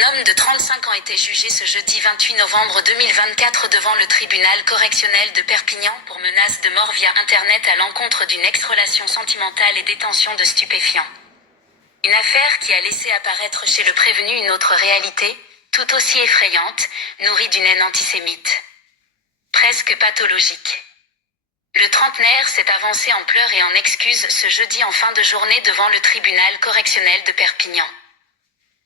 Un homme de 35 ans était jugé ce jeudi 28 novembre 2024 devant le tribunal correctionnel de Perpignan pour menace de mort via Internet à l'encontre d'une ex-relation sentimentale et détention de stupéfiants. Une affaire qui a laissé apparaître chez le prévenu une autre réalité, tout aussi effrayante, nourrie d'une haine antisémite. Presque pathologique. Le trentenaire s'est avancé en pleurs et en excuses ce jeudi en fin de journée devant le tribunal correctionnel de Perpignan.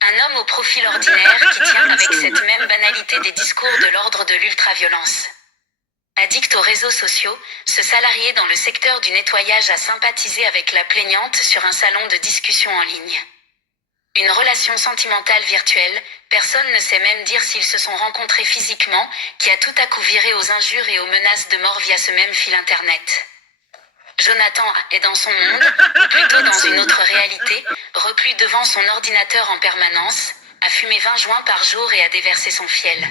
Un homme au profil ordinaire qui tient avec cette même banalité des discours de l'ordre de l'ultraviolence. Addict aux réseaux sociaux, ce salarié dans le secteur du nettoyage a sympathisé avec la plaignante sur un salon de discussion en ligne. Une relation sentimentale virtuelle, personne ne sait même dire s'ils se sont rencontrés physiquement, qui a tout à coup viré aux injures et aux menaces de mort via ce même fil internet. Jonathan est dans son monde, ou plutôt dans une autre réalité, replu devant son ordinateur en permanence, a fumé 20 joints par jour et a déversé son fiel.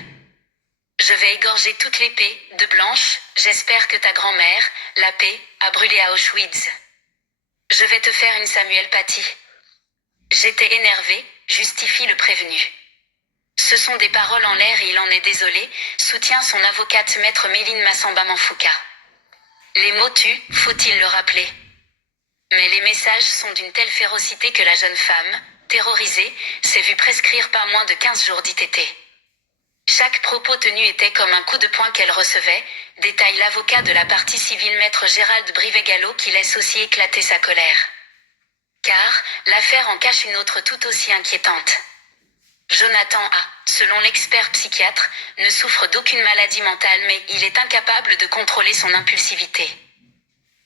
Je vais égorger toutes les paix, de blanche, j'espère que ta grand-mère, la paix, a brûlé à Auschwitz. Je vais te faire une Samuel Paty. J'étais énervé, justifie le prévenu. Ce sont des paroles en l'air et il en est désolé, soutient son avocate maître Méline Massamba-Manfouka. Les mots tuent, faut-il le rappeler. Mais les messages sont d'une telle férocité que la jeune femme, terrorisée, s'est vue prescrire pas moins de 15 jours d'ITT. Chaque propos tenu était comme un coup de poing qu'elle recevait, détaille l'avocat de la partie civile maître Gérald Brivet-Gallo qui laisse aussi éclater sa colère. Car, l'affaire en cache une autre tout aussi inquiétante. Jonathan A., selon l'expert psychiatre, ne souffre d'aucune maladie mentale mais il est incapable de contrôler son impulsivité.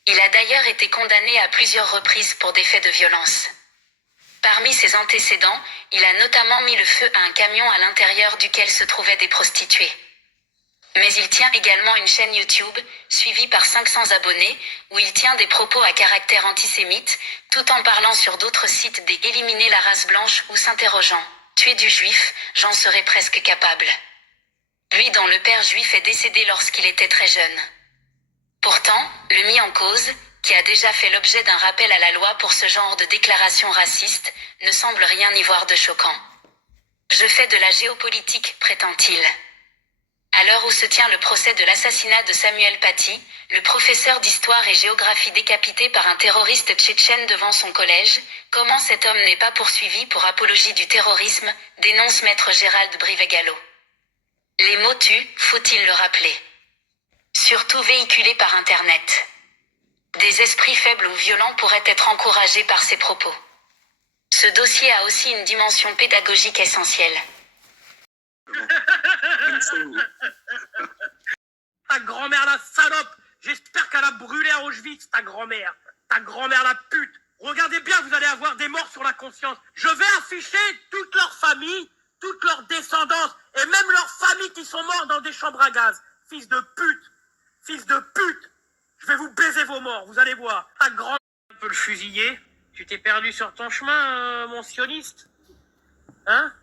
Il a d'ailleurs été condamné à plusieurs reprises pour des faits de violence. Parmi ses antécédents, il a notamment mis le feu à un camion à l'intérieur duquel se trouvaient des prostituées. Mais il tient également une chaîne YouTube, suivie par 500 abonnés, où il tient des propos à caractère antisémite, tout en parlant sur d'autres sites des éliminer la race blanche ou s'interrogeant. Tuer du juif, j'en serais presque capable. Lui dont le père juif est décédé lorsqu'il était très jeune. Pourtant, le mis en cause, qui a déjà fait l'objet d'un rappel à la loi pour ce genre de déclaration raciste, ne semble rien y voir de choquant. Je fais de la géopolitique, prétend-il. À l'heure où se tient le procès de l'assassinat de Samuel Paty, le professeur d'histoire et géographie décapité par un terroriste tchétchène devant son collège, comment cet homme n'est pas poursuivi pour apologie du terrorisme, dénonce maître Gérald Brivet-Gallo. Les mots tuent, faut-il le rappeler. Surtout véhiculés par Internet. Des esprits faibles ou violents pourraient être encouragés par ces propos. Ce dossier a aussi une dimension pédagogique essentielle. Ta grand-mère la salope, j'espère qu'elle a brûlé à Auschwitz, ta grand-mère la pute. Regardez bien, vous allez avoir des morts sur la conscience. Je vais afficher toute leur famille, toute leur descendance, et même leurs familles qui sont morts dans des chambres à gaz. Fils de pute, je vais vous baiser vos morts, vous allez voir. Ta grand-mère peut le fusiller. Tu t'es perdu sur ton chemin, mon sioniste. Hein?